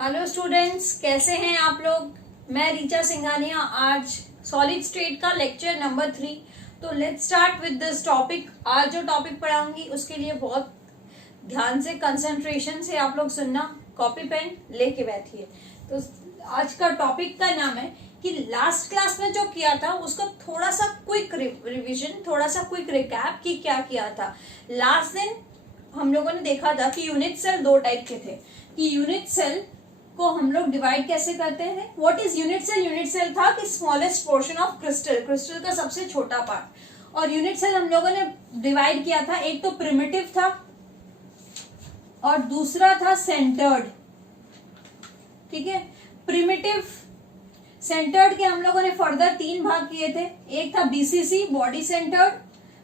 Hello students, कैसे हैं आप लोग। मैं रीचा सिंघानिया। आज सॉलिड स्टेट का लेक्चर नंबर 3। तो let's start with this topic. आज जो टॉपिक पढ़ाऊंगी उसके लिए बहुत ध्यान से, कंसंट्रेशन से आप लोग सुनना। कॉपी पेन लेके बैठिए। तो आज का टॉपिक का नाम है कि लास्ट क्लास में जो किया था उसका थोड़ा सा क्विक रिविजन, थोड़ा सा क्विक रिकैप कि क्या किया था। लास्ट दिन हम लोगों ने देखा था कि यूनिट सेल दो टाइप के थे, कि यूनिट सेल को हम लोग डिवाइड कैसे करते हैं। What is unit cell? Unit cell था कि smallest portion of crystal, crystal का सबसे छोटा पार्ट। और यूनिट सेल हम लोगों ने डिवाइड किया था, एक तो प्रिमिटिव था और दूसरा था सेंटर्ड। ठीक है, प्रिमिटिव सेंटर्ड के हम लोगों ने फर्दर 3 भाग किए थे। एक था BCC, body centred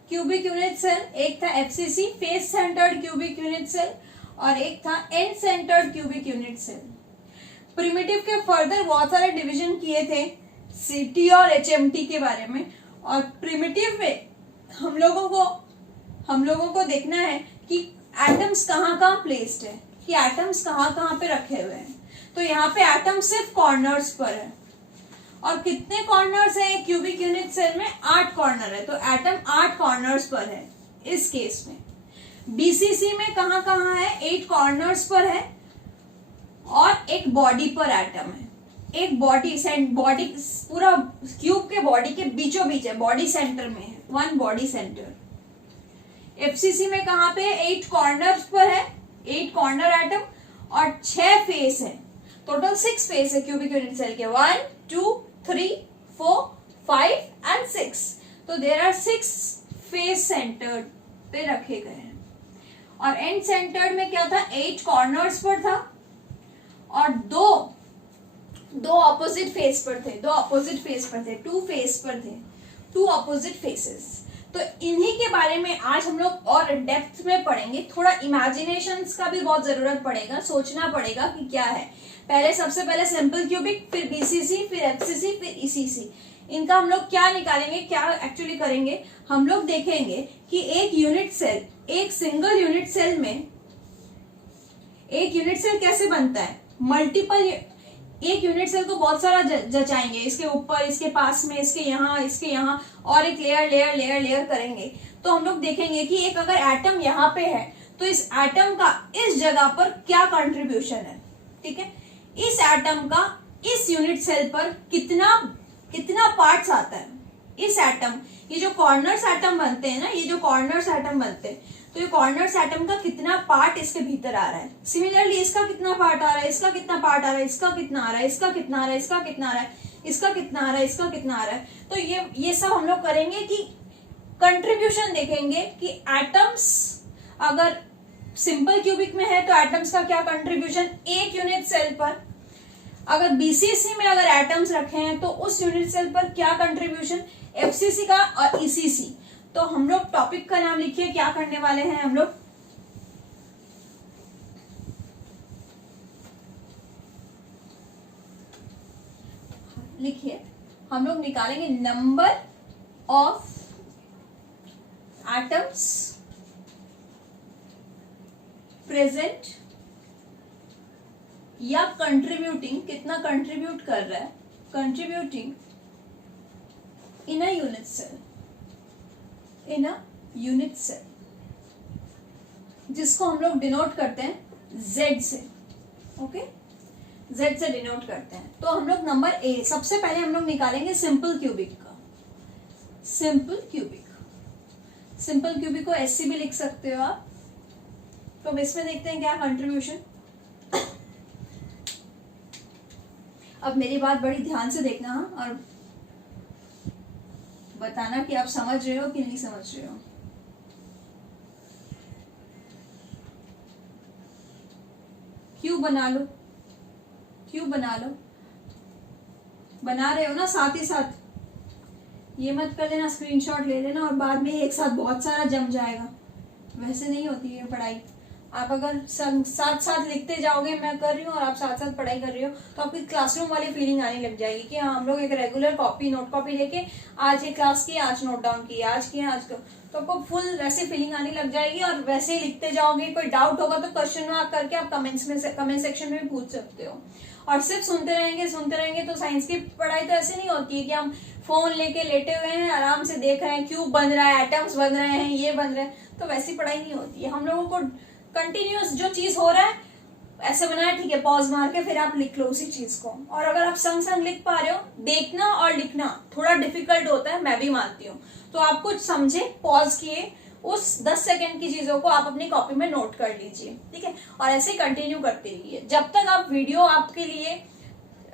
cubic unit cell, एक था FCC, face centred cubic unit cell, और एक था end centred cubic unit cell. Primitive के फर्दर बहुत सारे डिवीजन किए थे सीटी और एचएमटी के बारे में। और प्रिमिटिव में हम लोगों को देखना है कि एटम्स कहाँ कहाँ प्लेस्ड है, कि एटम्स कहाँ कहाँ पे रखे हुए हैं। तो यहाँ पे एटम सिर्फ कॉर्नर्स पर है। और कितने कॉर्नर्स है क्यूबिक यूनिट सेल में? 8 कॉर्नर है। तो एटम 8 कॉर्नर्स पर है इस केस में। बीसीसी में कहाँ कहाँ है? 8 कॉर्नर्स पर है और एक बॉडी पर एटम है। एक बॉडी पूरा क्यूब के बॉडी के बीचों बीच है, बॉडी सेंटर में है, 1 बॉडी सेंटर। एफसीसी में कहाँ पे? 8 कॉर्नर्स पर है, 8 कॉर्नर एटम और 6 फेस है। टोटल 6 फेस है क्यूबिक यूनिट सेल के, 1 2 3 4 5 एंड 6। तो देयर आर 6 फेस सेंटर्ड पे रखे गए हैं। और एंड सेंटर्ड में क्या था? 8 कॉर्नर्स पर था और दो ऑपोजिट फेस पर थे, 2 फेस पर थे, 2 ऑपोजिट फेसेस। तो इन्हीं के बारे में आज हम लोग और डेप्थ में पढ़ेंगे। थोड़ा इमेजिनेशन का भी बहुत जरूरत पड़ेगा, सोचना पड़ेगा कि क्या है। सबसे पहले सिंपल क्यूबिक, फिर बीसीसी, फिर एफसीसी, फिर ईसीसी। इनका हम लोग क्या निकालेंगे, क्या एक्चुअली करेंगे। हम लोग देखेंगे कि एक यूनिट सेल, एक सिंगल यूनिट सेल में एक यूनिट सेल कैसे बनता है। मल्टीपल एक यूनिट सेल को बहुत सारा जचाएंगे, इसके ऊपर, इसके पास में, इसके यहाँ और एक लेयर करेंगे। तो हम लोग देखेंगे कि एक अगर एटम यहाँ पे है तो इस एटम का इस जगह पर क्या कंट्रीब्यूशन है। ठीक है, इस एटम का इस यूनिट सेल पर कितना पार्ट्स आता है। इस एटम, ये जो कॉर्नर्स एटम बनते हैं ना, तो ये कॉर्नर्स एटम का कितना पार्ट इसके भीतर आ रहा है। सिमिलरली इसका कितना पार्ट आ रहा है, इसका कितना पार्ट आ रहा है, इसका कितना आ रहा है, इसका कितना आ रहा है, इसका कितना आ रहा है, इसका कितना आ रहा है, इसका कितना आ रहा है। तो ये सब हम लोग करेंगे कि कंट्रीब्यूशन देखेंगे कि एटम्स अगर सिंपल क्यूबिक में है तो एटम्स का क्या कंट्रीब्यूशन एक यूनिट सेल पर। अगर बीसीसी में अगर एटम्स रखे हैं तो उस यूनिट सेल पर क्या कंट्रीब्यूशन, एफसीसी का और ईसीसी। तो हम लोग टॉपिक का नाम लिखिए, क्या करने वाले हैं हम लोग। लिखिए, हम लोग निकालेंगे नंबर ऑफ एटम्स प्रेजेंट या कंट्रीब्यूटिंग, कितना कंट्रीब्यूट कर रहा है, contributing in a unit cell, जिसको हम लोग डिनोट करते हैं Z से। ओके, Z से डिनोट करते हैं। तो हम लोग नंबर A, सबसे पहले हम लोग निकालेंगे सिंपल क्यूबिक का। सिंपल क्यूबिक को SC भी लिख सकते हो आप। तो इसमें देखते हैं क्या कंट्रीब्यूशन। अब मेरी बात बड़ी ध्यान से देखना और बताना कि आप समझ रहे हो कि नहीं समझ रहे हो। क्यूब बना लो, बना रहे हो ना, साथ ही साथ ये मत कर लेना स्क्रीनशॉट ले लेना और बाद में एक साथ बहुत सारा जम जाएगा। वैसे नहीं होती है पढ़ाई। आप अगर साथ साथ लिखते जाओगे, मैं कर रही हूँ और आप साथ साथ पढ़ाई कर रही हो, तो आपकी क्लासरूम वाली फीलिंग आने लग जाएगी कि हाँ हम लोग एक रेगुलर कॉपी नोट कॉपी लेके आज ये क्लास की, आज नोट डाउन किया, आज किया, आज तो आपको फुल वैसे फीलिंग आने लग जाएगी और वैसे ही लिखते जाओगे। कोई डाउट होगा तो क्वेश्चन मार्क करके आप कमेंट सेक्शन में भी पूछ सकते हो। और सिर्फ सुनते रहेंगे तो साइंस की पढ़ाई तो ऐसे नहीं होती है कि हम फोन लेके लेटे हुए हैं, आराम से देख रहे हैं क्यूब बन रहा है, एटम्स बन रहे हैं, ये बन रहे हैं, तो वैसी पढ़ाई नहीं होती है। हम लोगों को कंटिन्यूअस जो चीज हो रहा है ऐसे बनाया, ठीक है, पॉज मार के फिर आप लिख लो उसी चीज को। और अगर आप संग संग लिख पा रहे हो, देखना और लिखना थोड़ा डिफिकल्ट होता है, मैं भी मानती हूँ, तो आप कुछ समझे, पॉज किए, उस 10 सेकंड की चीजों को आप अपनी कॉपी में नोट कर लीजिए, ठीक है, और ऐसे कंटिन्यू करते रहिए जब तक आप वीडियो आपके लिए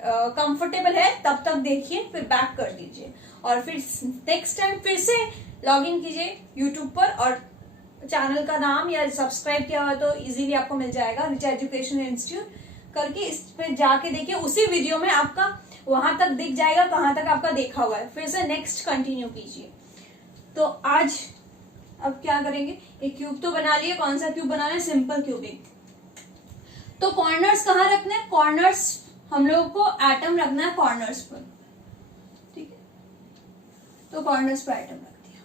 कंफर्टेबल है, तब तक देखिए, फिर बैक कर दीजिए और फिर नेक्स्ट टाइम फिर से लॉग इन कीजिए यूट्यूब पर, और चैनल का नाम या सब्सक्राइब किया हुआ तो इजीली आपको मिल जाएगा, रिचा एजुकेशन इंस्टीट्यूट करके, इस पे जाके देखिए, उसी वीडियो में आपका वहां तक दिख जाएगा कहाँ तक आपका देखा हुआ है, फिर से नेक्स्ट कंटिन्यू कीजिए। तो आज अब क्या करेंगे, एक क्यूब तो बना लिए, कौन सा क्यूब बनाना है, सिंपल क्यूबिंग। तो कॉर्नर्स कहाँ रखना है, कॉर्नर्स हम लोग को एटम रखना है कॉर्नर्स पर, ठीक है, तो कॉर्नर्स पर एटम रख दिया।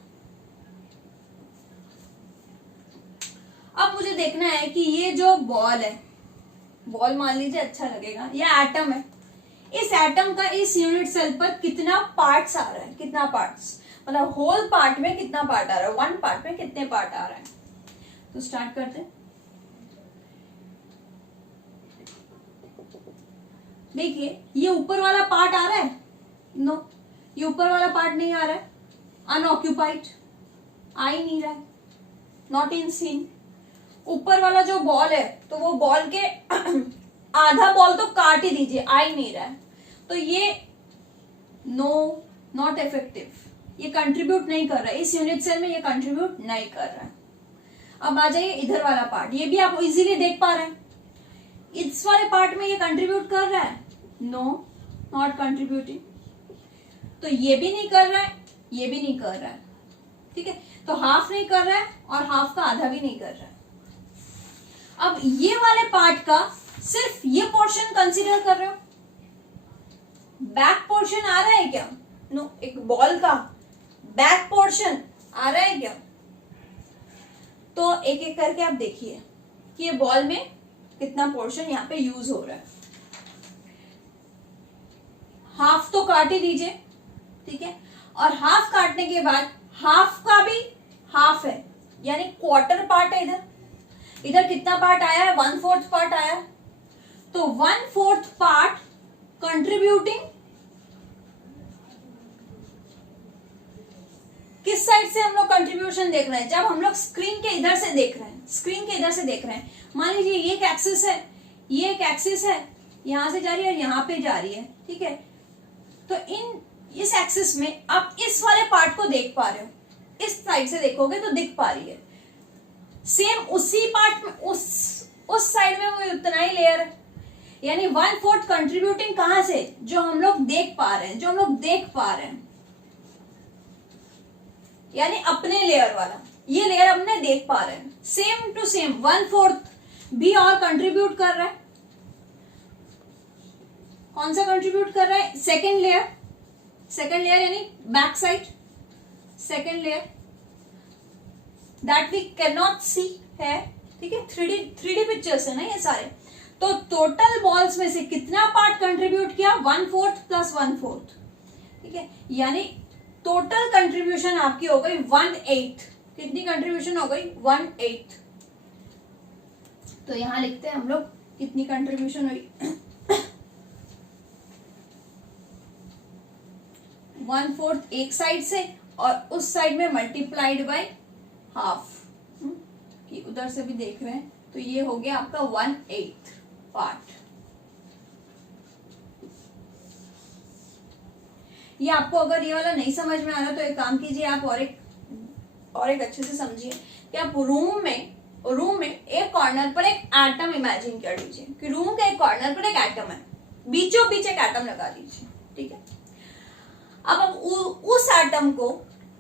अब मुझे देखना है कि ये जो बॉल है, बॉल मान लीजिए अच्छा लगेगा, या एटम है, इस एटम का इस यूनिट सेल पर कितना पार्ट्स आ रहा है, कितना पार्ट्स, मतलब होल पार्ट में कितना पार्ट आ रहा है, वन पार्ट में कितने पार्ट आ रहा है। तो स्टार्ट करते हैं। देखिए ये ऊपर वाला पार्ट आ रहा है, नो, ये ऊपर वाला पार्ट नहीं आ रहा है, अनऑक्यूपाइड, आ ही नहीं रहा है, नॉट इन सीन। ऊपर वाला जो बॉल है, तो वो बॉल के आधा बॉल तो काट ही दीजिए, आ ही नहीं रहा है, तो ये नो, नॉट इफेक्टिव, ये कंट्रीब्यूट नहीं कर रहा है, इस यूनिट सेल में ये कंट्रीब्यूट नहीं कर रहा है। अब आ जाइए इधर वाला पार्ट, ये भी आप इजीली देख पा रहे हैं, इस वाले पार्ट में ये कंट्रीब्यूट कर रहा है, नो, नॉट कंट्रीब्यूटिंग, तो ये भी नहीं कर रहा है, ये भी नहीं कर रहा है, ठीक है, तो हाफ नहीं कर रहा है और हाफ का आधा भी नहीं कर रहा है। अब ये वाले पार्ट का सिर्फ ये पोर्शन कंसीडर कर रहे हो, बैक पोर्शन आ रहा है क्या, नो, एक बॉल का बैक पोर्शन आ रहा है क्या, तो एक एक करके आप देखिए कि ये बॉल में कितना पोर्शन यहाँ पे यूज हो रहा है। हाफ तो काट ही दीजिए, ठीक है, और हाफ काटने के बाद हाफ का भी हाफ है, यानी क्वार्टर पार्ट है, इधर कितना पार्ट आया है, 1/4 पार्ट आया है, तो 1/4 पार्ट कंट्रीब्यूटिंग किस साइड से हम लोग कंट्रीब्यूशन देख रहे हैं, जब हम लोग स्क्रीन के इधर से देख रहे हैं, स्क्रीन के इधर से देख रहे हैं, मान लीजिए ये एक एक्सिस है, ये एक एक्सिस है, यहां से जा रही है और यहां पे जा रही है, ठीक है, तो इस एक्सिस में आप इस वाले पार्ट को देख पा रहे हो, इस साइड से देखोगे तो दिख पा रही है, सेम उसी पार्ट में उस साइड में वो उतना ही लेयर है, यानी 1/4 कंट्रीब्यूटिंग कहां से, जो हम लोग देख पा रहे हैं, जो हम लोग देख पा रहे हैं, यानी अपने लेयर वाला, ये लेयर अपने देख पा रहे हैं, सेम टू सेम 1/4 भी और कंट्रीब्यूट कर रहा है, कौन सा कंट्रीब्यूट कर रहा है, सेकेंड लेयर यानी back side, second layer that we can not see है, ठीक है, 3D पिक्चर्स है ना ये सारे, तो टोटल बॉल्स में से कितना पार्ट कंट्रीब्यूट किया, 1/4 + 1/4, ठीक है, यानी टोटल कंट्रीब्यूशन आपकी हो गई 1/8, कितनी कंट्रीब्यूशन हो गई, 1/8, तो यहां लिखते हैं हम लोग कितनी कंट्रीब्यूशन हुई, 1/4 एक साइड से और उस साइड में मल्टीप्लाइड बाय हाफ, कि उधर से भी देख रहे हैं, तो ये हो गया आपका 1/8 पार्ट। ये आपको अगर ये वाला नहीं समझ में आ रहा तो एक काम कीजिए, आप और एक अच्छे से समझिए कि आप रूम में एक कॉर्नर पर एक एटम इमेजिन कर लीजिए, कि रूम के एक कॉर्नर पर एक एटम है, बीचों बीच एक एटम लगा लीजिए, ठीक है, अब हम उस एटम को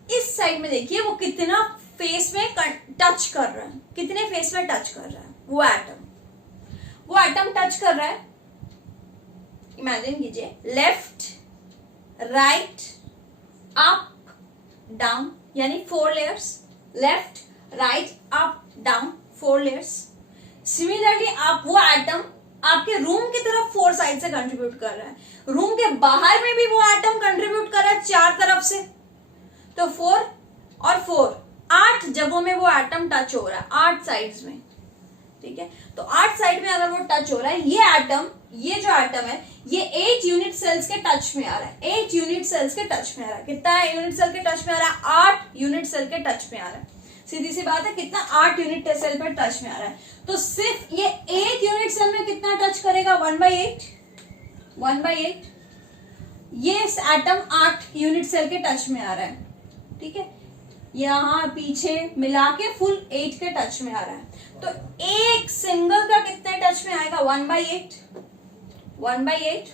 इस साइड में देखिए, वो कितना फेस में टच कर रहा है, कितने फेस में टच कर रहा है, वो एटम टच कर रहा है, इमेजिन कीजिए, लेफ्ट राइट अप डाउन, यानी 4 layers, left right up down 4 layers. Similarly आप वो एटम आपके रूम की तरफ 4 साइड से कंट्रीब्यूट कर रहा है, रूम के बाहर में भी वो एटम कंट्रीब्यूट कर रहा है 4 तरफ से, तो 4 और 4 8 जगहों में वो एटम टच हो रहा है, 8 साइड्स में, ठीक है। तो 8 साइड में अगर वो टच हो रहा है, ये एटम, ये जो एटम है, ये 8 यूनिट सेल्स के टच में आ रहा है, 8 यूनिट सेल्स के टच में आ रहा है। कितना यूनिट सेल के टच में आ रहा है? 8 यूनिट सेल के टच में आ रहा है। सीधी सी बात है, कितना? 8 यूनिट सेल पर टच में आ रहा है। तो सिर्फ ये 1 यूनिट सेल में कितना टच करेगा? 1/8, 1/8। ये एटम 8 यूनिट सेल के टच में आ रहा है, ठीक है। यहां पीछे मिला के फुल 8 के टच में आ रहा है। तो एक सिंगल का कितने टच में आएगा? 1/8, 1/8,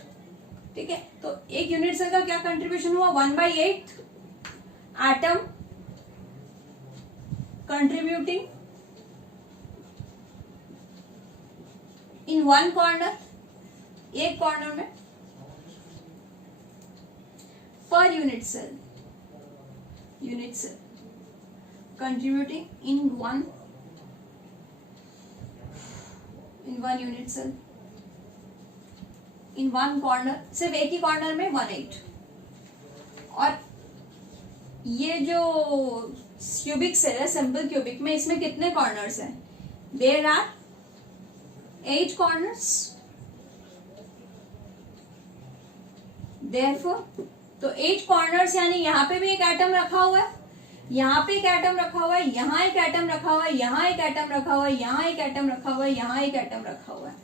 ठीक है। तो एक यूनिट सेल का क्या कंट्रीब्यूशन हुआ? 1/8 atom contributing in one corner, एक कॉर्नर में, per unit cell contributing in one unit cell in one corner, सिर्फ एक ही कॉर्नर में 1/8। और ये जो क्यूबिक सेल है, सिंपल क्यूबिक में, इसमें कितने कॉर्नर्स हैं? There are 8 corners. देयरफॉर, तो 8 कॉर्नर्स यानी यहाँ पे भी एक एटम रखा हुआ है, यहाँ पे एक एटम रखा हुआ है, यहाँ एक एटम रखा हुआ है, यहाँ एक एटम रखा हुआ है, यहाँ एक एटम रखा हुआ है, यहाँ एक एटम रखा हुआ है।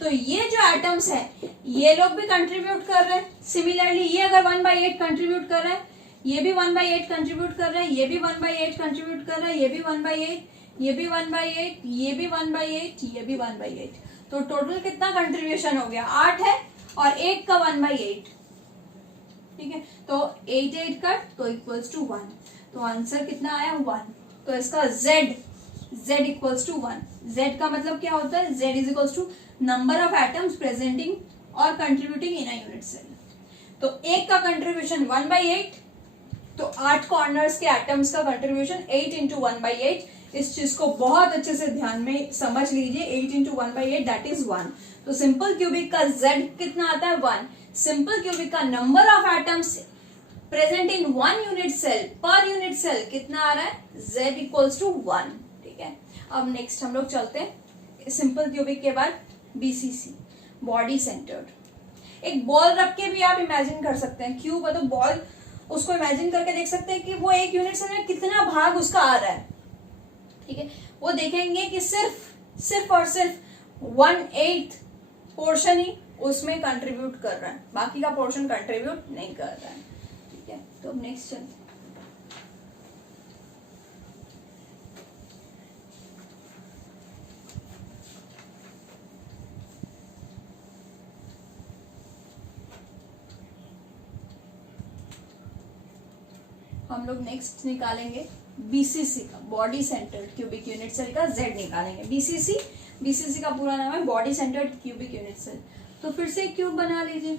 तो ये जो एटम्स है, ये लोग भी कंट्रीब्यूट कर रहे हैं। सिमिलरली ये अगर 1/8 कंट्रीब्यूट कर रहा है, ये भी 1/8 कंट्रीब्यूट कर रहा है, ये भी 1/8 कंट्रीब्यूट कर रहा है, ये भी 1/8, ये भी 1/8, ये भी 1/8, ये भी 1/8। तो टोटल कितना कंट्रीब्यूशन हो गया? 8 है और 1 का 1/8, ठीक है। तो 8 कट तो इक्वल्स टू 1। तो आंसर कितना आया? 1। तो इसका z इक्वल्स टू 1। z का मतलब क्या होता है? z is equals to number of atoms presenting और contributing in a unit cell. तो एक का कंट्रीब्यूशन 1/8, तो 8 कॉर्नर्स के एटम्स का कंट्रीब्यूशन 8 इंटू 1/8। इस चीज को बहुत अच्छे से ध्यान में समझ लीजिए। 8 इंटू 1/8 दैट इज 1। तो सिंपल क्यूबिक का z कितना आता है? 1। सिंपल क्यूबिक का number of atoms present in 1 unit cell, per unit cell कितना आ रहा है? z इक्वल्स टू 1, ठीक है। अब नेक्स्ट हम लोग चलते हैं सिंपल क्यूबिक के बाद BCC, बॉडी सेंटर्ड। एक बॉल रख के भी आप इमेजिन कर सकते हैं, क्यूब है तो बॉल, उसको इमेजिन करके देख सकते हैं कि वो एक यूनिट सेल में कितना भाग उसका आ रहा है, ठीक है। वो देखेंगे कि सिर्फ और सिर्फ 1/8 पोर्शन ही उसमें कंट्रीब्यूट कर रहा है, बाकी का पोर्शन कंट्रीब्यूट नहीं कर रहा है, ठीक है। तो नेक्स्ट चलते हैं। हम लोग नेक्स्ट निकालेंगे BCC का, body centred cubic unit cell का z निकालेंगे। BCC का पूरा नाम है body centred cubic unit cell. तो फिर से एक क्यूब बना लीजिए,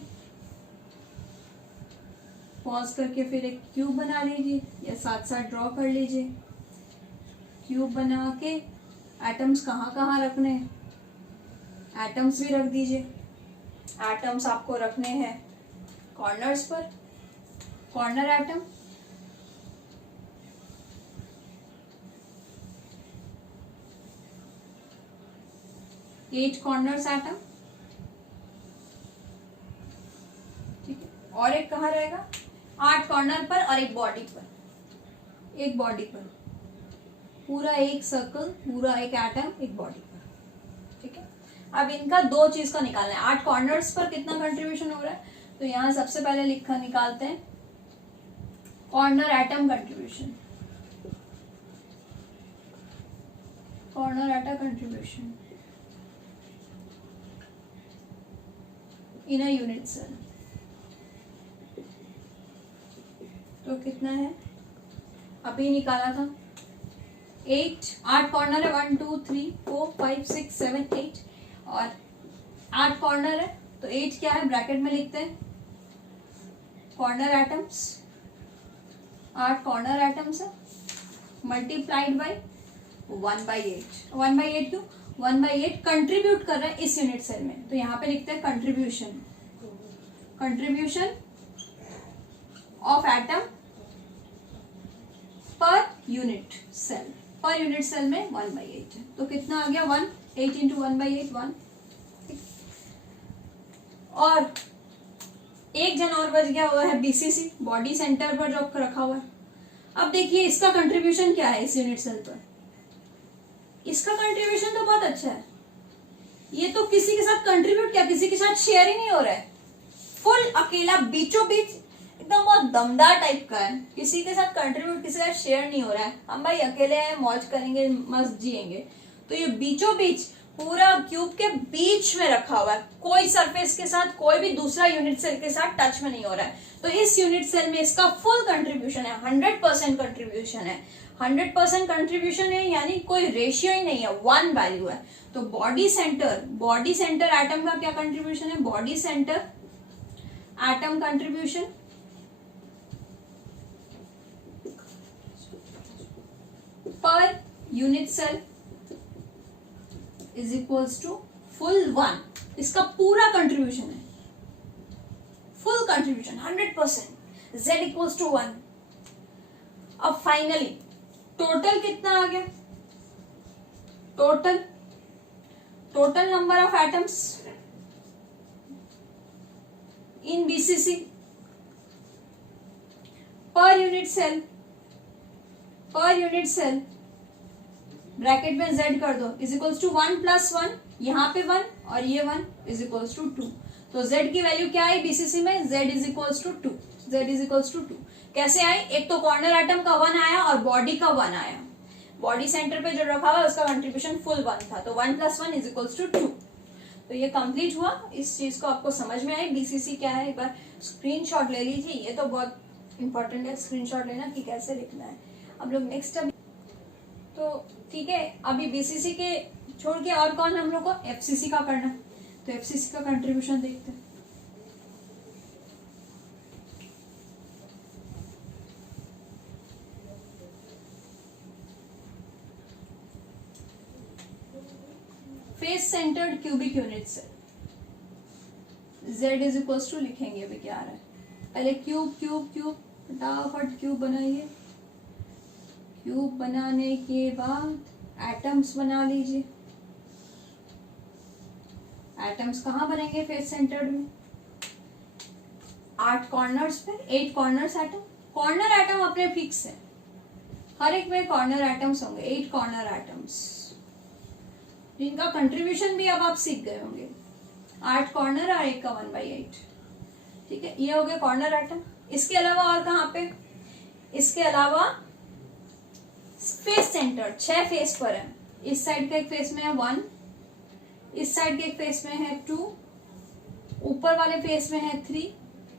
पॉज करके फिर एक क्यूब बना लीजिए या साथ साथ ड्रॉ कर लीजिए। क्यूब बना के एटम्स कहाँ कहाँ रखने हैं, एटम्स भी रख दीजिए। एटम्स आपको रखने हैं कॉर्नर्स पर, corner atom, eight corners atom, ठीक है। और एक कहाँ रहेगा? 8 कॉर्नर पर और एक बॉडी पर, एक बॉडी पर, पूरा एक सर्कल, पूरा एक एटम, एक बॉडी पर, ठीक है। अब इनका 2 चीज का निकालना है। 8 कॉर्नर्स पर कितना कंट्रीब्यूशन हो रहा है, तो यहां सबसे पहले निकालते हैं corner atom contribution, corner atom contribution in a unit cell. तो कितना है? अभी निकाला था 8, 8 कॉर्नर है, 1 2 3 4 5 6 7 8 और 8 कॉर्नर है तो 8 क्या है ब्रैकेट में लिखते हैं कॉर्नर एटम्स, 8 कॉर्नर एटम्स है मल्टीप्लाइड बाई 1/8। 1/8 क्यों? 1/8 कंट्रीब्यूट कर रहे हैं इस यूनिट सेल में, तो यहाँ पे लिखते हैं contribution, contribution of atom per unit cell, per unit cell में 1/8 है तो कितना आ गया 1, 8 इंटू 1/8 1। और एक जन और बच गया, वो है बीसीसी, बॉडी सेंटर पर जो रखा हुआ है। अब देखिए इसका कंट्रीब्यूशन क्या है इस यूनिट सेल पर, इसका कंट्रीब्यूशन तो बहुत अच्छा है, ये तो किसी के साथ कंट्रीब्यूट क्या, किसी के साथ शेयर ही नहीं हो रहा है, फुल अकेला बीचों बीच एकदम बहुत दमदार टाइप का है, किसी के साथ कंट्रीब्यूट किसी के साथ शेयर नहीं हो रहा है, हम भाई अकेले हैं मौज करेंगे मस्त जिएंगे। तो ये बीचों बीच पूरा क्यूब के बीच में रखा हुआ है, कोई सरफेस के साथ कोई भी दूसरा यूनिट सेल के साथ टच में नहीं हो रहा है, तो इस यूनिट सेल में इसका फुल कंट्रीब्यूशन है, 100% कंट्रीब्यूशन है, 100% कंट्रीब्यूशन है, यानी कोई रेशियो ही नहीं है, 1 वैल्यू है। तो बॉडी सेंटर एटम का क्या कंट्रीब्यूशन है, body centre atom contribution per unit cell is equals to full 1, इसका पूरा कंट्रीब्यूशन है, full contribution 100%, z equals to 1। अब फाइनली टोटल कितना आ गया, total number of atoms in BCC per unit cell bracket में z कर दो इज इक्वल्स टू 1 + 1, यहाँ पे 1 और ये 1 इज इक्वल्स टू 2। तो z की वैल्यू क्या आई बीसीसी में, z is equals to 2, z is equals to 2। कैसे आई, एक तो कॉर्नर एटम का 1 आया और बॉडी का 1 आया, बॉडी सेंटर पे जो रखा हुआ उसका कंट्रीब्यूशन फुल 1 था, तो 1 + 1 इज इक्वल्स टू 2। तो ये कंप्लीट हुआ, इस चीज को आपको समझ में आई बीसीसी क्या है, एक बार स्क्रीनशॉट ले लीजिए, ये तो बहुत इंपॉर्टेंट है स्क्रीनशॉट लेना कि कैसे लिखना है। अब लोग नेक्स्ट तो ठीक है, अभी बीसीसी के छोड़ के और कौन हम लोग को एफसीसी का करना है, तो एफसीसी का कंट्रीब्यूशन देखते हैं। फेस सेंटर्ड क्यूबिक यूनिट से z इज इक्वल टू लिखेंगे, अभी क्या आ रहा है, पहले क्यूब फटाफट क्यूब बनाइए, क्यूब बनाने के बाद एटम्स बना लीजिए। एटम्स कहाँ बनेंगे फेस सेंटर्ड में, 8 कॉर्नर्स पे, 8 कॉर्नर्स एटम, कॉर्नर एटम अपने फिक्स है, हर एक में कॉर्नर एटम्स होंगे, 8 कॉर्नर एटम्स जिनका कंट्रीब्यूशन भी अब आप सीख गए होंगे, 8 कॉर्नर और एक का 1/8। ठीक है, ये हो गया कॉर्नर एटम। इसके अलावा और कहाँ पे, इसके अलावा फेस सेंटर 6 फेस पर है, इस साइड के एक फेस में है 1, इस साइड के एक फेस में है 2, ऊपर वाले फेस में है 3,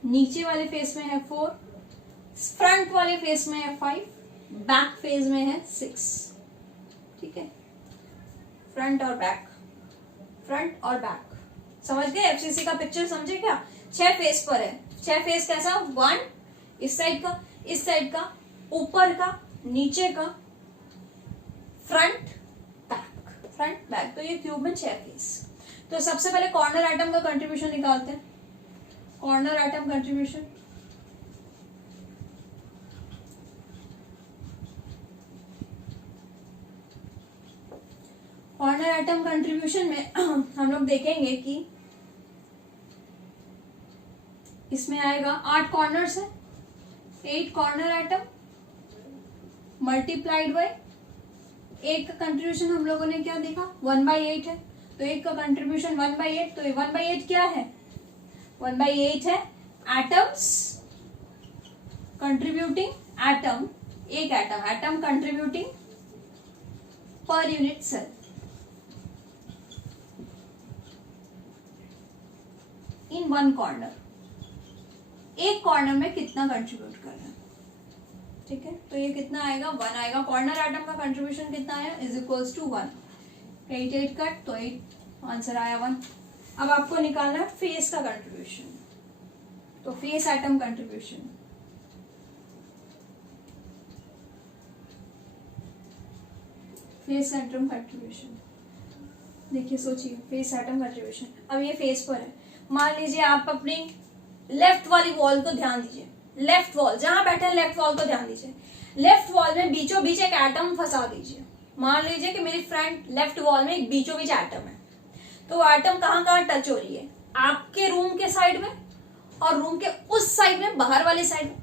नीचे वाले फेस में है 4, फ्रंट वाले फेस में है 5, बैक फेस में है 6। ठीक है, फ्रंट और बैक समझ गए, एफसीसी का पिक्चर समझे क्या, 6 फेस पर है, 6 फेस कैसा, 1 इस साइड का, ऊपर का, नीचे का, फ्रंट बैक, तो ये क्यूब में 6 फेस। तो सबसे पहले कॉर्नर एटम का कंट्रीब्यूशन निकालते हैं, corner atom contribution, corner atom contribution में हम लोग देखेंगे कि इसमें आएगा 8 कॉर्नर्स है, 8 कॉर्नर एटम मल्टीप्लाइड बाय एक का कंट्रीब्यूशन हम लोगों ने क्या देखा 1/8 है, तो एक का कंट्रीब्यूशन 1/8, तो 1/8 क्या है, 1/8 है atoms contributing, atom contributing per unit cell. In 1 corner, एक कॉर्नर में कितना कंट्रीब्यूट कर रहा है। ठीक है, तो ये कितना आएगा 1 आएगा। कॉर्नर एटम का कंट्रीब्यूशन कितना आया इज इक्वल्स टू 1। 8 8 कट तो 8 आंसर आया 1। अब आपको निकालना है फेस का कंट्रीब्यूशन, तो face atom contribution face atom contribution देखिए, सोचिए फेस एटम कंट्रीब्यूशन। अब ये फेस पर है, मान लीजिए आप अपनी लेफ्ट वाली वॉल को ध्यान दीजिए, लेफ्ट वॉल जहां बैठे हैं लेफ्ट वॉल को ध्यान दीजिए। लेफ्ट वॉल में बीचों बीच एक एटम फंसा दीजिए। मान लीजिए कि मेरी फ्रंट लेफ्ट वॉल में एक बीचों बीच एटम है, तो वो एटम कहाँ कहाँ टच हो रही है, आपके रूम के साइड में और रूम के उस साइड में, बाहर वाले साइड में,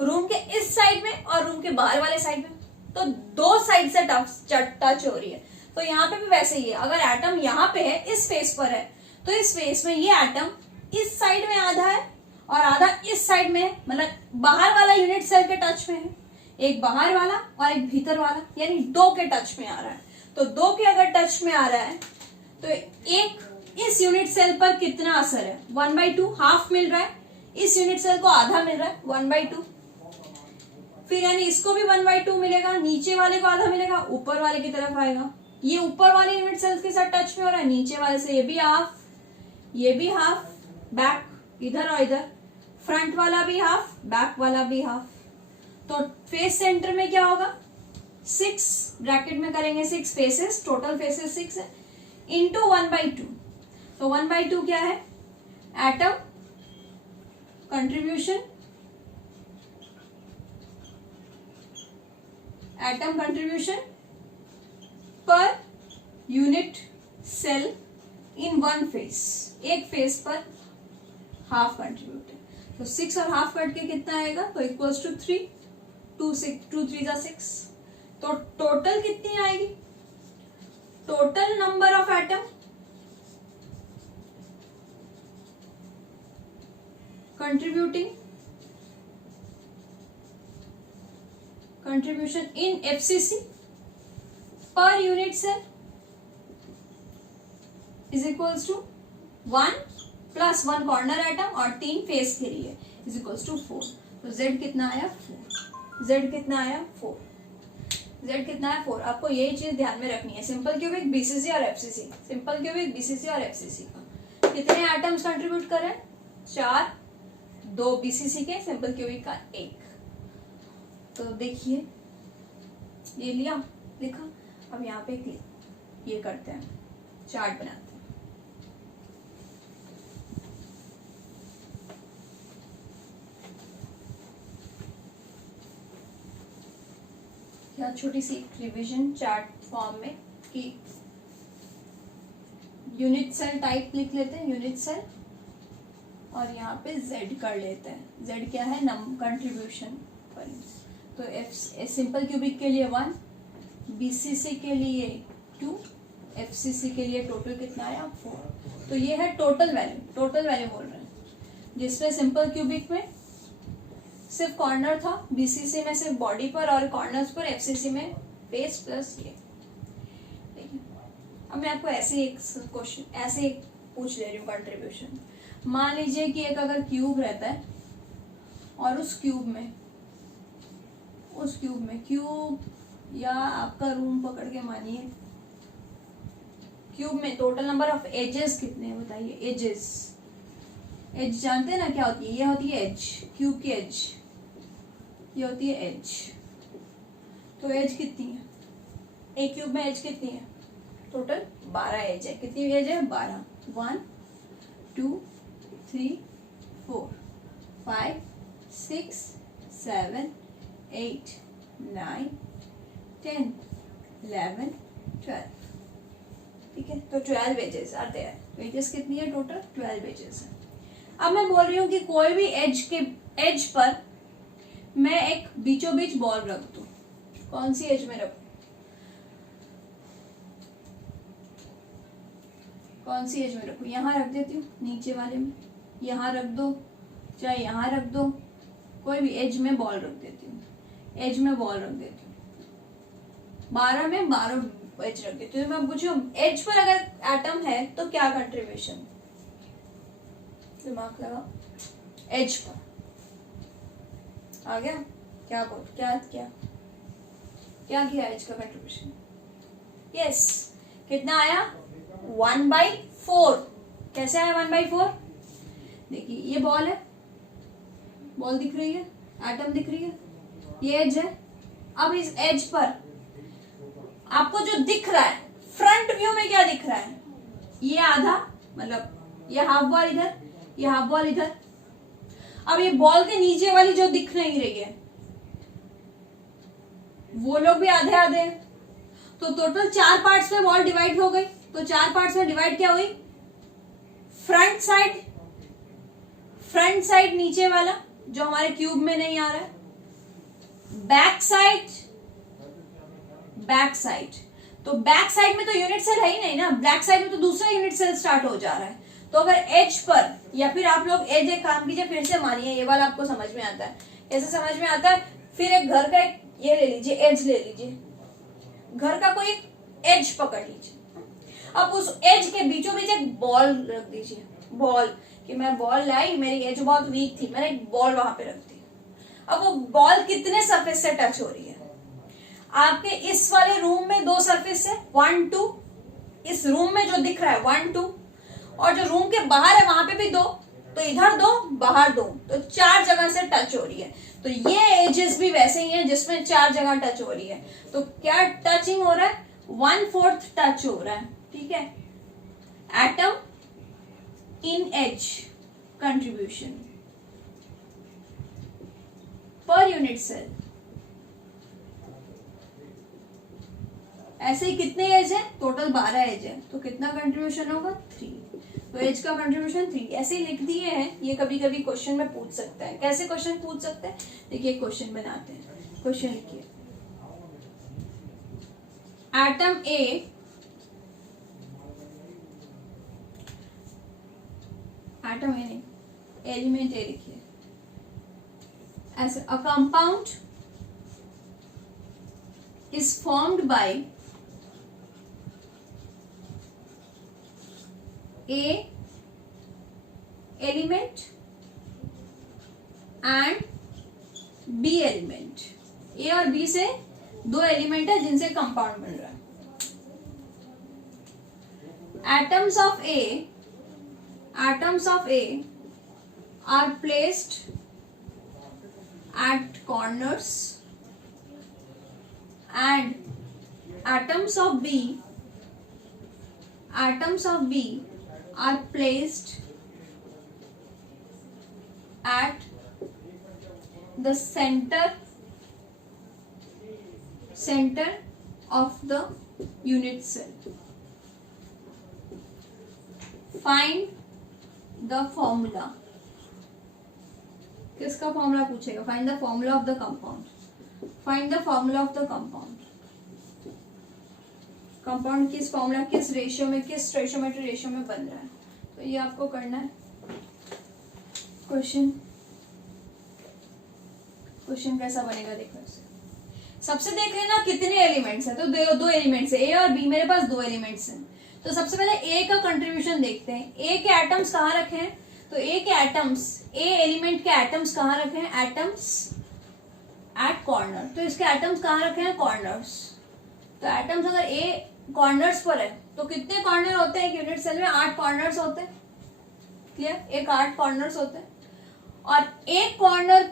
रूम के इस साइड में और रूम के बाहर वाले साइड में, तो दो साइड से टच हो रही है। तो यहाँ पे भी वैसे ही है, अगर एटम यहाँ पे है, इस फेस पर है, तो इस फेस में ये एटम इस साइड में आधा है और आधा इस साइड में है, मतलब बाहर वाला यूनिट सेल के टच में है, एक बाहर वाला और एक भीतर वाला, यानी दो के टच में आ रहा है। तो दो के अगर टच में आ रहा है तो एक इस यूनिट सेल पर कितना असर है, 1/2 हाफ मिल रहा है, इस यूनिट सेल को आधा मिल रहा है 1/2, फिर यानी इसको भी 1/2 मिलेगा, नीचे वाले को आधा मिलेगा, ऊपर वाले की तरफ आएगा। ये ऊपर वाले यूनिट सेल्स के साथ टच में हो रहा है, नीचे वाले से ये भी हाफ, ये भी हाफ, बैक इधर और इधर, फ्रंट वाला भी हाफ, बैक वाला भी हाफ। तो फेस सेंटर में क्या होगा, 6 ब्रैकेट में करेंगे, 6 फेसेस, टोटल फेसेस 6 है, इंटू 1/2। तो 1/2 क्या है, atom contribution, atom contribution per unit cell in one face, एक फेस पर हाफ कंट्रीब्यूट है। तो 6 और हाफ कट के कितना आएगा, तो इक्वल्स टू 3, 2 3 जा 6। तो टोटल कितनी आएगी, total number of atom contribution in FCC per unit cell is equals to 1 plus 1 corner atom और 3 फेस के लिए is equals to 4। तो Z कितना आया 4, Z कितना आया 4, Z कितना है 4। आपको यही चीज ध्यान में रखनी है, सिंपल क्यूबिक BCC और FCC, सिंपल क्यूबिक BCC और FCC का कितने एटम्स कंट्रीब्यूट कर रहे हैं, 4, 2 BCC के, सिंपल क्यूबिक का 1। तो देखिए ये लिया लिखा, अब यहाँ पे ये करते हैं, चार्ट बनाते हैं। यहाँ छोटी सी रिवीजन चार्ट फॉर्म में कि यूनिट सेल टाइप लिख लेते हैं, यूनिट सेल, और यहाँ पे Z कर लेते हैं। Z क्या है, कंट्रीब्यूशन पर। तो सिंपल क्यूबिक के लिए 1, BCC के लिए 2, FCC के लिए टोटल कितना आया 4। तो ये है टोटल वैल्यू, टोटल वैल्यू बोल रहे हैं, जिसमें सिंपल क्यूबिक में सिर्फ कॉर्नर था, BCC में सिर्फ बॉडी पर और कॉर्नर्स पर, FCC में फेस प्लस ये। अब मैं आपको ऐसे एक क्वेश्चन ऐसे पूछ ले रही हूँ कंट्रीब्यूशन। मान लीजिए कि एक अगर क्यूब रहता है और उस क्यूब में क्यूब या आपका रूम पकड़ के मानिए, क्यूब में टोटल नंबर ऑफ एजेस कितने हैं बताइए। एज जानते हैं ना क्या होती है, ये होती है एज, क्यूब की एज, ये होती है एज। तो एज कितनी है, एक क्यूब में एज कितनी है, टोटल 12 एज है। कितनी एज है, 12, 1 2 3 4 5 6 7 8 9 10 11 12। ठीक है, तो 12 एजेस आते हैं। एजेस कितनी है, टोटल 12 एजेस है। अब मैं बोल रही हूँ कि कोई भी एज पर मैं एक बीचों बीच बॉल रख दूं, कौन सी एज में रखूं, कौन सी एज में रखूं, यहाँ रख देती हूँ, नीचे वाले में, यहाँ रख दो, चाहे यहाँ रख दो, कोई भी एज में बॉल रख देती हूँ, एज में बॉल रख देती हूँ, 12 में 12 एज रख देती हूँ। मैं पूछूं एज पर अगर एटम है तो क्या कंट्रीब्यूशन, दिमाग लगा, एज पर आ गया। क्या क्या क्या क्या किया एच का कंट्रीब्यूशन? यस, कितना आया? 1/4। कैसे आया 1/4? देखिए ये बॉल है, बॉल दिख रही है, एटम दिख रही है, ये एज है। अब इस एज पर आपको जो दिख रहा है फ्रंट व्यू में, क्या दिख रहा है? ये आधा, मतलब ये हाफ बॉल इधर, ये हाफ बॉल इधर। अब ये बॉल के नीचे वाली जो दिख नहीं रही है, वो लोग भी आधे आधे हैं। तो टोटल 4 पार्ट्स में बॉल डिवाइड हो गई। तो 4 पार्ट्स में डिवाइड क्या हुई? फ्रंट साइड नीचे वाला जो हमारे क्यूब में नहीं आ रहा है, बैक साइड। तो बैक साइड में तो यूनिट सेल है ही नहीं ना, बैक साइड में तो दूसरा यूनिट सेल स्टार्ट हो जा रहा है। तो अगर एज पर, या फिर आप लोग एज एक काम कीजिए, फिर से मानिए, ये वाला आपको समझ में आता है। कैसे समझ में आता है? फिर एक घर का एक ये ले लीजिए, एज ले लीजिए, घर का कोई एज पकड़ लीजिए। अब उस एज के बीचों बीच एक बॉल रख दीजिए। बॉल कि मैं बॉल लाई, मेरी एज बहुत वीक थी, मैंने एक बॉल वहां पे रख दी। अब वो बॉल कितने सरफेस से टच हो रही है? आपके इस वाले रूम में 2 सरफेस है, 1 2। इस रूम में जो दिख रहा है 1 2, और जो रूम के बाहर है वहां पे भी 2। तो इधर 2, बाहर 2, तो 4 जगह से टच हो रही है। तो ये एजेस भी वैसे ही हैं जिसमें 4 जगह टच हो रही है। तो क्या टचिंग हो रहा है? 1/4 टच हो रहा है। ठीक है। Atom in edge contribution per unit cell. ऐसे ही कितने एज है? टोटल 12 एज है। तो कितना कंट्रीब्यूशन होगा? 3। तो एज का कंट्रीब्यूशन 3। ऐसे ही लिख दिए हैं। ये कभी कभी क्वेश्चन में पूछ सकता है। कैसे क्वेश्चन पूछ सकते हैं? देखिए क्वेश्चन बनाते हैं। क्वेश्चन लिखिए, एटम ए नहीं, एलिमेंट ए लिखिए। ऐसे a compound is formed by A element and B element। A और B से 2 एलिमेंट है जिनसे कंपाउंड बन रहा है। atoms of A are placed at corners and atoms of B are placed at the center of the unit cell। Find the formula। किसका formula पूछेगा? Find the formula of the compound. Find the formula of the compound. Compound किस formula, किस ratio में, किस स्टोइचियोमेट्रिक ratio में बन रहा है। तो ये आपको करना है। क्वेश्चन कैसा बनेगा देखो। सबसे देख लेना कितने एलिमेंट्स हैं। तो 2 एलिमेंट्स है, ए और बी। मेरे पास 2 एलिमेंट्स हैं। तो सबसे पहले ए का कंट्रीब्यूशन देखते हैं। ए के एटम्स कहाँ रखे हैं? तो ए एलिमेंट के एटम्स कहाँ रखे हैं? Atoms at corner. तो इसके एटम्स कहाँ रखे हैं? कॉर्नर्स। तो एटम्स अगर ए कॉर्नर्स पर है तो कितने कॉर्नर होते हैं? यूनिट सेल में 8 कॉर्नर्स होते हैं। क्लियर? एक 8 कॉर्नर्स होते हैं। और एक कॉर्नर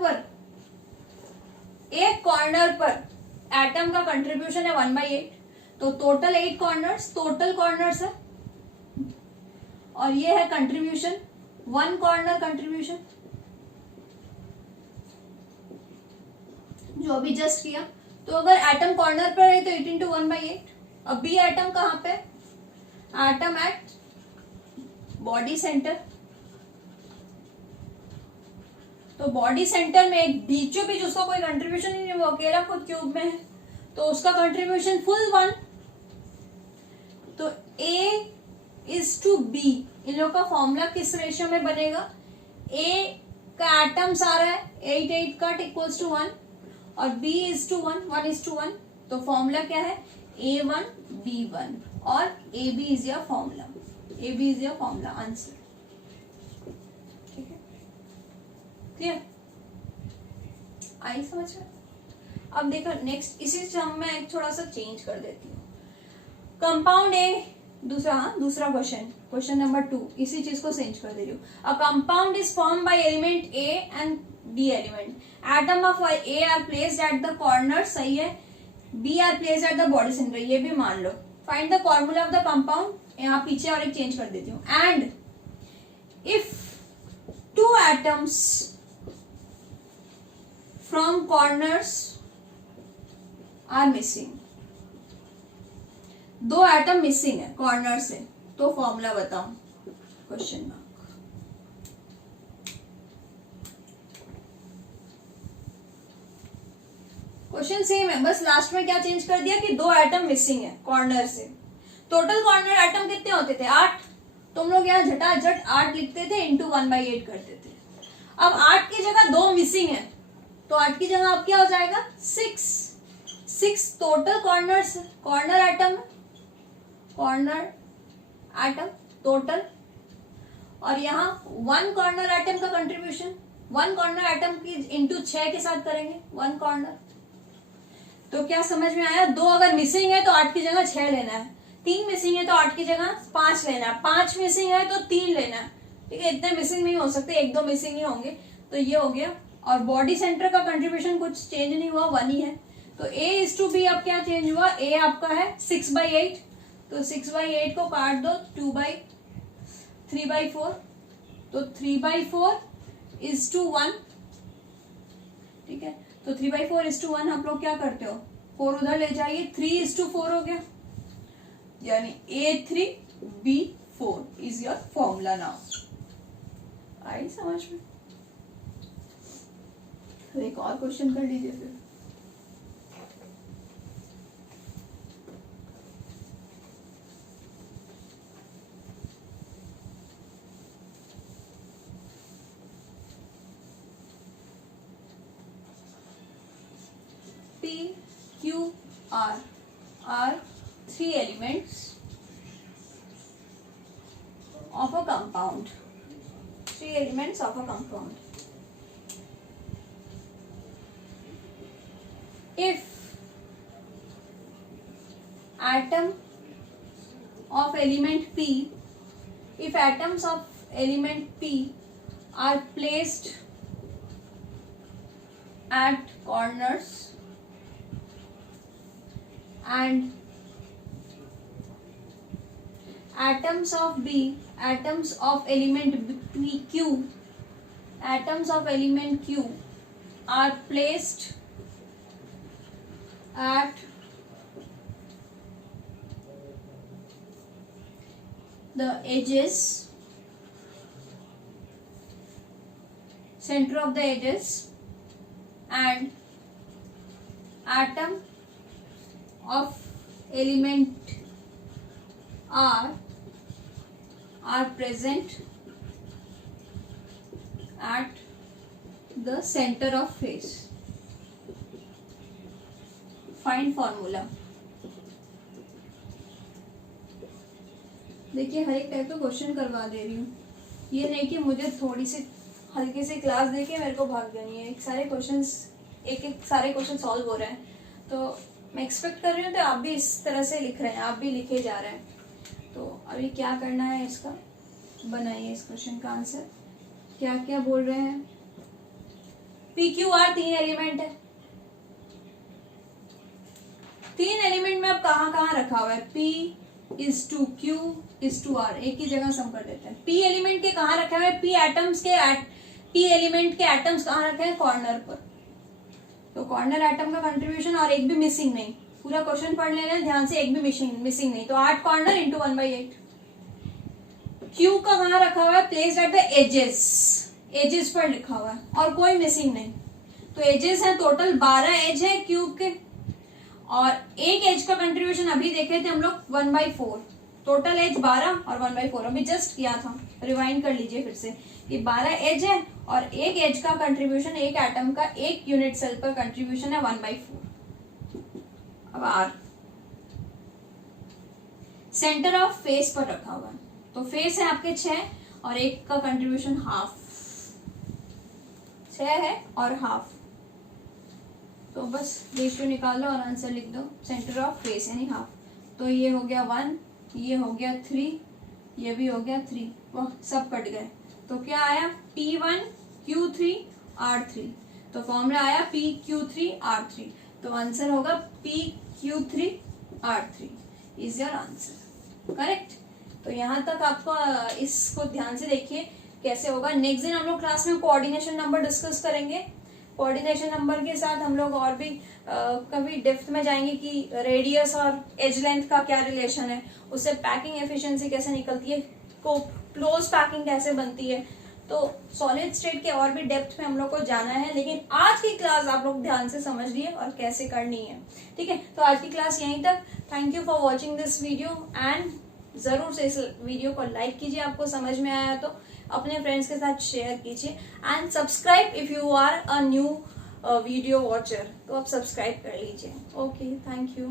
पर एटम का कंट्रीब्यूशन है 1/8। तो टोटल 8 कॉर्नर्स है। और ये है कंट्रीब्यूशन 1 कॉर्नर कंट्रीब्यूशन जो अभी जस्ट किया। तो अगर एटम कॉर्नर पर है तो 8 × 1/8। अब बी एटम कहाँ पे? Atom at body centre. तो बॉडी सेंटर में एक बीचों बीच उसका कोई कंट्रीब्यूशन नहीं है, वो अकेला खुद क्यूब में है। तो उसका कंट्रीब्यूशन फुल 1। तो A is to B, इन लोगों का फॉर्मूला किस रेशियो में बनेगा? A का एटम्स आ रहा है 8 कट इक्वल्स टू 1 और B is to 1 तो फॉर्मूला क्या है? A1 B1 और AB is your formula. AB is your formula answer. ठीक है, क्लियर? आई समझ में? अब देखो नेक्स्ट, इसी से हम मैं थोड़ा सा चेंज कर देती हूँ। कंपाउंड ए, दूसरा क्वेश्चन नंबर 2, इसी चीज को चेंज कर दे रही हूँ। A compound is form by element A and B element, atom of A are placed at the corner, सही है, B are placed at the body centre, ये भी मान लो। Find the formula of the compound, यहाँ पीछे और एक चेंज कर देती हूँ। And if 2 atoms from corners are missing, 2 atom missing है कॉर्नर से, तो फॉर्मूला बताओ, क्वेश्चन मार्क। क्वेश्चन सेम है, बस लास्ट में क्या चेंज कर दिया कि 2 एटम मिसिंग है कॉर्नर से। टोटल कॉर्नर एटम कितने होते थे? 8। तुम लोग यहाँ झटाझट 8 लिखते थे, इंटू 1/8 करते थे। अब 8 की जगह 2 मिसिंग है, तो 8 की जगह अब क्या हो जाएगा? 6 टोटल कॉर्नर एटम टोटल, और यहाँ 1 कॉर्नर एटम का कंट्रीब्यूशन, 1 कॉर्नर एटम की इंटू 6 के साथ करेंगे 1 कॉर्नर। तो क्या समझ में आया? 2 अगर मिसिंग है तो 8 की जगह 6 लेना है, 3 मिसिंग है तो 8 की जगह 5 लेना है, 5 मिसिंग है तो 3 लेना है, ठीक है। इतने मिसिंग नहीं हो सकते, 1-2 मिसिंग ही होंगे, तो ये हो गया। और बॉडी सेंटर का कंट्रीब्यूशन कुछ चेंज नहीं हुआ, 1 ही है। तो A:B अब क्या चेंज हुआ? A आपका है 6/8, तो 6/8 को काट दो 3/4, तो 3/4:1, ठीक है। तो 3/4:1 आप लोग क्या करते हो? 4 उधर ले जाइए, 3:4 हो गया, यानी A3B4 is your formula now. आई समझ में? फिर एक और क्वेश्चन कर लीजिए फिर। PQR are 3 elements of a compound. 3 elements of a compound. If atoms of element P are placed at corners and atoms of element Q are placed at the edges, center of the edges, and atom of element R are present at the center of face. Find formula. देखिए हर एक type का question करवा दे रही हूँ, ये नहीं कि मुझे थोड़ी सी हल्की सी क्लास देके मेरे को भाग जानी है। सारे क्वेश्चन सॉल्व हो रहे हैं, तो मैं एक्सपेक्ट कर रही हूँ तो आप भी इस तरह से लिख रहे हैं, आप भी लिखे जा रहे हैं। तो अभी क्या करना है, इसका बनाइए इस क्वेश्चन का आंसर। क्या क्या बोल रहे हैं? PQR 3 एलिमेंट है, 3 एलिमेंट में अब कहाँ रखा हुआ है? P:2Q:R, एक ही जगह सम कर देते हैं। P एलिमेंट के कहाँ रखे हुए हैं? P एलिमेंट के एटम्स कहाँ रखे हैं? कॉर्नर पर। तो कॉर्नर एटम का कंट्रीब्यूशन, और एक भी मिसिंग नहीं, पूरा क्वेश्चन पढ़ लेना ध्यान से, एक भी मिसिंग नहीं, तो 8 कॉर्नर इंटू 1/8। Q का कहाँ रखा हुआ है? प्लेस्ड एट द एजेस पर लिखा हुआ है, और कोई मिसिंग नहीं। तो एजेस है टोटल 12 एज है क्यूब के, और एक एज का कंट्रीब्यूशन अभी देखे थे हम लोग 1/4, टोटल एज 12 और 1/4 अभी जस्ट किया था, रिवाइंड कर लीजिए फिर से। ये 12 एज है, और एक एज का कंट्रीब्यूशन, एक एटम का एक यूनिट सेल पर कंट्रीब्यूशन है 1/4। अब आर सेंटर ऑफ फेस पर रखा हुआ है, तो फेस है आपके 6 और एक का कंट्रीब्यूशन हाफ, 6 है और हाफ, तो बस रेशियो निकालो और आंसर लिख दो, सेंटर ऑफ फेस यानी हाफ। तो ये हो गया 1, ये हो गया 3, ये भी हो गया 3, वाह सब कट गए। तो क्या आया P1Q3R3। तो फॉर्मूला आया PQ3R3, तो आंसर होगा PQ3R3 is your answer, correct. तो यहाँ तक आपको इसको ध्यान से देखिए कैसे होगा। नेक्स्ट दिन हम लोग क्लास में कोऑर्डिनेशन नंबर डिस्कस करेंगे। कोऑर्डिनेशन नंबर के साथ हम लोग और भी कभी डेप्थ में जाएंगे कि रेडियस और एज लेंथ का क्या रिलेशन है, उससे पैकिंग एफिशिएंसी कैसे निकलती है, क्लोज पैकिंग कैसे बनती है। तो सॉलिड स्टेट के और भी डेप्थ में हम लोग को जाना है, लेकिन आज की क्लास आप लोग ध्यान से समझ लिए और कैसे करनी है, ठीक है। तो आज की क्लास यहीं तक। Thank you for watching this video and जरूर से इस वीडियो को लाइक कीजिए, आपको समझ में आया तो अपने फ्रेंड्स के साथ शेयर कीजिए and subscribe if you are a new video watcher, तो आप सब्सक्राइब कर लीजिए। Okay, thank you.